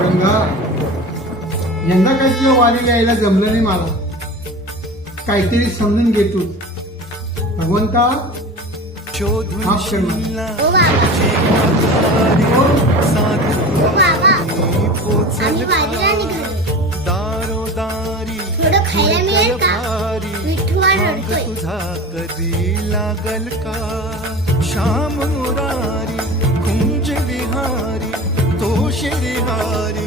गंगा, यंदा काय तुला वारीला यायला जमलं नाही मला. काहीतरी समजून घे तू. भगवंता माफ कर मला. ओ बाबा, आम्ही वारीला निघालो. थोडं खायला मिळेल का? विठुआ रडतोय. तुझा कधी लागल का? श्याम मुरारी कुंज विहारी तो श्रीहारी